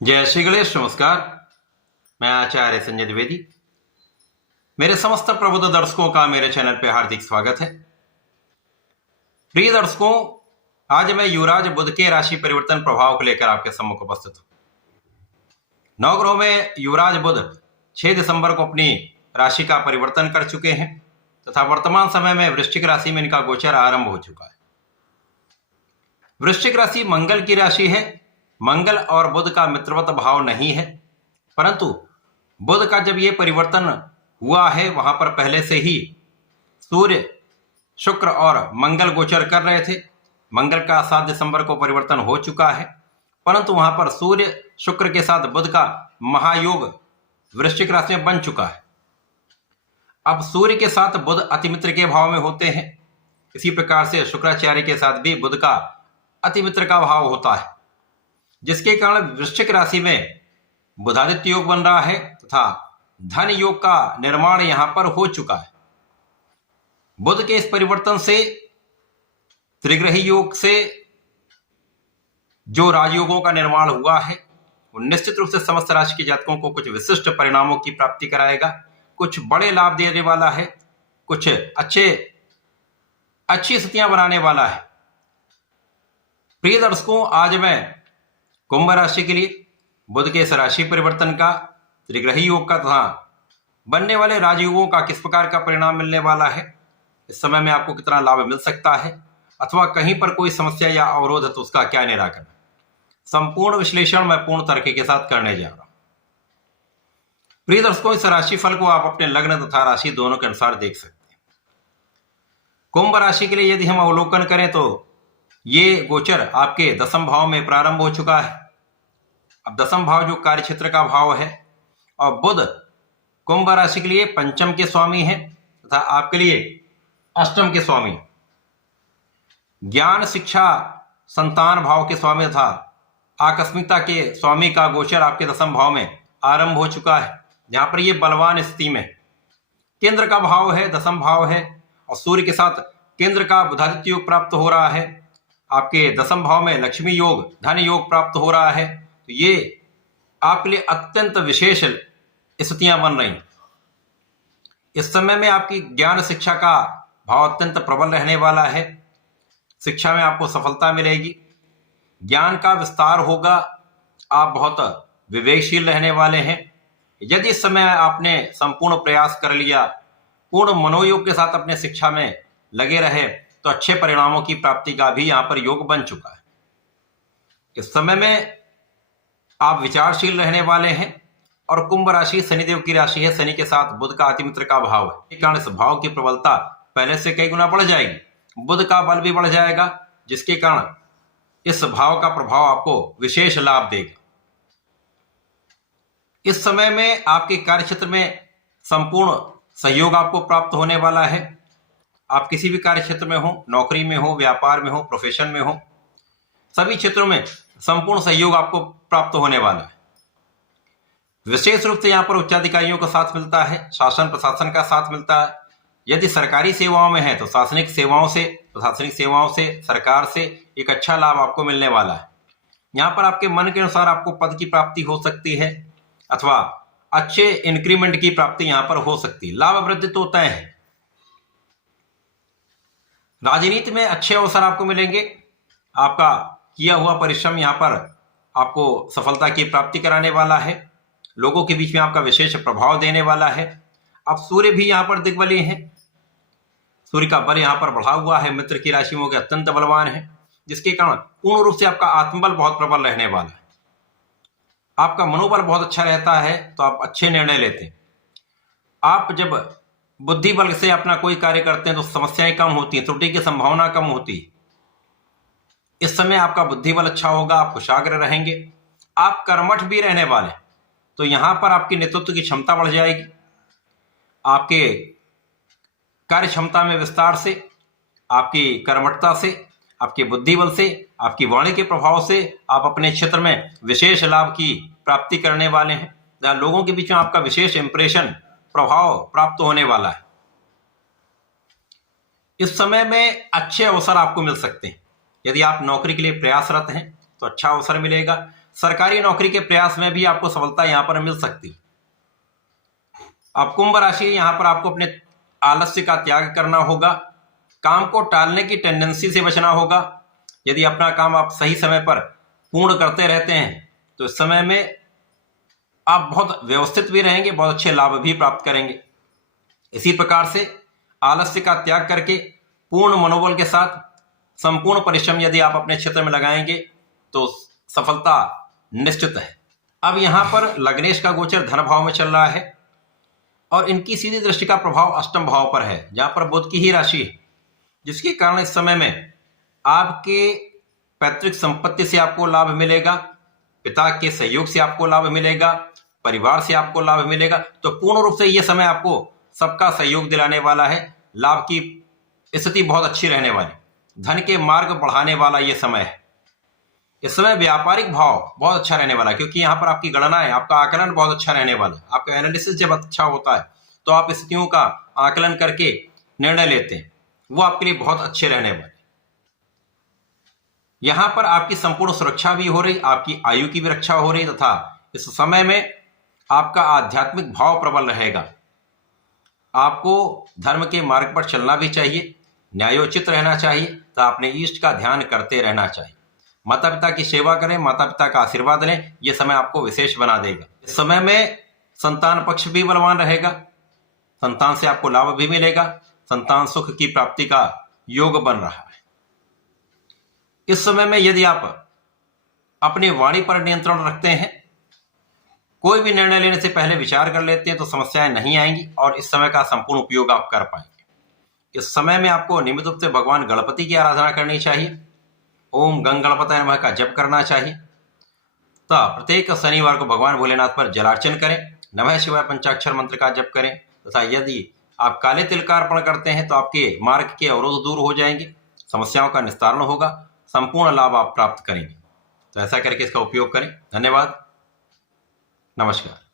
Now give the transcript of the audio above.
जय श्री गणेश। नमस्कार। मैं आचार्य संजय द्विवेदी। मेरे समस्त प्रबुद्ध दर्शकों का मेरे चैनल पे हार्दिक स्वागत है। प्रिय दर्शकों, आज मैं युवराज बुध के राशि परिवर्तन प्रभाव को लेकर आपके सम्मुख उपस्थित हूं। नवग्रहों में युवराज बुध 6 दिसंबर को अपनी राशि का परिवर्तन कर चुके हैं तथा वर्तमान समय में वृश्चिक राशि में इनका गोचर आरंभ हो चुका है। वृश्चिक राशि मंगल की राशि है। मंगल और बुध का मित्रवत भाव नहीं है, परंतु बुध का जब ये परिवर्तन हुआ है वहां पर पहले से ही सूर्य, शुक्र और मंगल गोचर कर रहे थे। मंगल का 7 दिसंबर को परिवर्तन हो चुका है, परंतु वहां पर सूर्य शुक्र के साथ बुध का महायोग वृश्चिक राशि में बन चुका है। अब सूर्य के साथ बुध अतिमित्र के भाव में होते हैं, इसी प्रकार से शुक्राचार्य के साथ भी बुध का अतिमित्र का भाव होता है, जिसके कारण वृश्चिक राशि में बुधादित्य योग बन रहा है तथा धन योग का निर्माण यहां पर हो चुका है। बुध के इस परिवर्तन से त्रिग्रही योग से जो राजयोगों का निर्माण हुआ है वो निश्चित रूप से समस्त राशि के जातकों को कुछ विशिष्ट परिणामों की प्राप्ति कराएगा, कुछ बड़े लाभ देने वाला है, कुछ अच्छी स्थितियां बनाने वाला है। प्रिय दर्शकों, आज मैं कुंभ राशि के लिए बुध के इस राशि परिवर्तन का, त्रिग्रही योग का तथा बनने वाले राजयोगों का किस प्रकार का परिणाम मिलने वाला है, इस समय में आपको कितना लाभ मिल सकता है अथवा कहीं पर कोई समस्या या अवरोध है तो उसका क्या निराकरण, संपूर्ण विश्लेषण मैं पूर्ण तरीके के साथ करने जा रहा हूं। प्रिय दर्शकों, इस राशि फल को आप अपने लग्न तथा राशि दोनों के अनुसार देख सकते हैं। कुंभ राशि के लिए यदि हम अवलोकन करें तो ये गोचर आपके दसम भाव में प्रारंभ हो चुका है। अब दसम भाव जो कार्य क्षेत्र का भाव है, और बुध कुंभ राशि के लिए पंचम के स्वामी हैं तथा आपके लिए अष्टम के स्वामी, ज्ञान शिक्षा संतान भाव के स्वामी तथा आकस्मिकता के स्वामी का गोचर आपके दसम भाव में आरंभ हो चुका है, जहां पर ये बलवान स्थिति में केंद्र का भाव है, दसम भाव है, और सूर्य के साथ केंद्र का बुधादित्य योग प्राप्त हो रहा है। आपके दसम भाव में लक्ष्मी योग, धन योग प्राप्त हो रहा है। तो ये आपके लिए अत्यंत विशेष स्थितियां बन रही। इस समय में आपकी ज्ञान शिक्षा का भाव अत्यंत प्रबल रहने वाला है। शिक्षा में आपको सफलता मिलेगी, ज्ञान का विस्तार होगा, आप बहुत विवेकशील रहने वाले हैं। यदि इस समय आपने संपूर्ण प्रयास कर लिया, पूर्ण मनोयोग के साथ अपने शिक्षा में लगे रहे, तो अच्छे परिणामों की प्राप्ति का भी यहां पर योग बन चुका है। इस समय में आप विचारशील रहने वाले हैं, और कुंभ राशि शनिदेव की राशि है। शनि के साथ बुध का अतिमित्र का भाव है, इस कारण इस भाव की प्रबलता पहले से कई गुना बढ़ जाएगी। बुध का बल भी बढ़ जाएगा, जिसके कारण इस भाव का प्रभाव आपको विशेष लाभ देगा। इस समय में आपके कार्य क्षेत्र में संपूर्ण सहयोग आपको प्राप्त होने वाला है। आप किसी भी कार्य क्षेत्र में हो, नौकरी में हो, व्यापार में हो, प्रोफेशन में हो, सभी क्षेत्रों में संपूर्ण सहयोग आपको प्राप्त होने वाला है। विशेष रूप से यहाँ पर उच्चाधिकारियों का साथ मिलता है, शासन प्रशासन का साथ मिलता है। यदि सरकारी सेवाओं में है तो शासनिक सेवाओं से, प्रशासनिक सेवाओं से, सरकार से एक अच्छा लाभ आपको मिलने वाला है। यहाँ पर आपके मन के अनुसार आपको पद की प्राप्ति हो सकती है अथवा अच्छे इंक्रीमेंट की प्राप्ति यहाँ पर हो सकती है। लाभ वृद्धि तो तय है। राजनीति में अच्छे अवसर आपको मिलेंगे। आपका किया हुआ परिश्रम यहाँ पर आपको सफलता की प्राप्ति कराने वाला है। लोगों के बीच में आपका विशेष प्रभाव देने वाला है। अब सूर्य भी यहाँ पर दिग्बली है। सूर्य का बल यहाँ पर बढ़ा हुआ है, मित्र की राशि में अत्यंत बलवान है, जिसके कारण पूर्ण रूप से आपका आत्मबल बहुत प्रबल रहने वाला है। आपका मनोबल बहुत अच्छा रहता है, तो आप अच्छे निर्णय लेते हैं। आप जब बुद्धि बल से अपना कोई कार्य करते हैं तो समस्याएं कम होती हैं, त्रुटि की संभावना कम होती है। इस समय आपका बुद्धि बल अच्छा होगा, आप कुशाग्र रहेंगे, आप कर्मठ भी रहने वाले, तो यहां पर आपकी नेतृत्व की क्षमता बढ़ जाएगी। आपके कार्य क्षमता में विस्तार से, आपकी कर्मठता से, आपके बुद्धि बल से, आपकी वाणी के प्रभाव से आप अपने क्षेत्र में विशेष लाभ की प्राप्ति करने वाले हैं, जहां लोगों के बीच में आपका विशेष इंप्रेशन, प्रभाव प्राप्त होने वाला है। इस समय में अच्छे अवसर आपको मिल सकते हैं। यदि आप नौकरी के लिए प्रयासरत हैं तो अच्छा अवसर मिलेगा। सरकारी नौकरी के प्रयास में भी आपको सफलता यहाँ पर मिल सकती। अब कुंभ राशि, यहाँ पर आपको अपने आलस्य का त्याग करना होगा, काम को टालने की टेंडेंसी से बचना होगा। यदि अपना काम आप सही समय पर पूर्ण करते रहते हैं तो इस समय में आप बहुत व्यवस्थित भी रहेंगे, बहुत अच्छे लाभ भी प्राप्त करेंगे। इसी प्रकार से आलस्य का त्याग करके पूर्ण मनोबल के साथ संपूर्ण परिश्रम यदि आप अपने क्षेत्र में लगाएंगे तो सफलता निश्चित है। अब यहाँ पर लग्नेश का गोचर धन भाव में चल रहा है और इनकी सीधी दृष्टि का प्रभाव अष्टम भाव पर है, जहाँ पर बुध की ही राशि है, जिसके कारण इस समय में आपके पैतृक संपत्ति से आपको लाभ मिलेगा, पिता के सहयोग से आपको लाभ मिलेगा, परिवार से आपको लाभ मिलेगा। तो पूर्ण रूप से यह समय आपको सबका सहयोग दिलाने वाला है, लाभ की स्थिति बहुत अच्छी रहने वाली, धन के मार्ग बढ़ाने वाला यह समय है। इस समय व्यापारिक भाव बहुत अच्छा रहने वाला है, क्योंकि यहाँ पर आपकी गणना है, आपका आकलन बहुत अच्छा रहने वाला है। आपका एनालिसिस जब अच्छा होता है तो आप स्थितियों का आकलन करके निर्णय लेते हैं, वो आपके लिए बहुत अच्छे रहने वाले। यहाँ पर आपकी संपूर्ण सुरक्षा भी हो रही, आपकी आयु की भी रक्षा हो रही, तथा इस समय में आपका आध्यात्मिक भाव प्रबल रहेगा। आपको धर्म के मार्ग पर चलना भी चाहिए, न्यायोचित रहना चाहिए, तो अपने इष्ट का ध्यान करते रहना चाहिए। माता पिता की सेवा करें, माता पिता का आशीर्वाद लें, यह समय आपको विशेष बना देगा। इस समय में संतान पक्ष भी बलवान रहेगा, संतान से आपको लाभ भी मिलेगा, संतान सुख की प्राप्ति का योग बन रहा है। इस समय में यदि आप अपनी वाणी पर नियंत्रण रखते हैं, कोई भी निर्णय लेने से पहले विचार कर लेते हैं, तो समस्याएं नहीं आएंगी और इस समय का संपूर्ण उपयोग आप कर पाएंगे। इस समय में आपको नियमित रूप से भगवान गणपति की आराधना करनी चाहिए, ओम गंग गणपतये नमः का जप करना चाहिए, तथा प्रत्येक शनिवार को भगवान भोलेनाथ पर जलार्चन करें, नमः शिवाय पंचाक्षर मंत्र का जप करें, तथा यदि आप काले तिल का अर्पण करते हैं तो आपके मार्ग के अवरोध दूर हो जाएंगे, समस्याओं का निस्तारण होगा, संपूर्ण लाभ आप प्राप्त करेंगे। तो ऐसा करके इसका उपयोग करें। धन्यवाद, नमस्कार।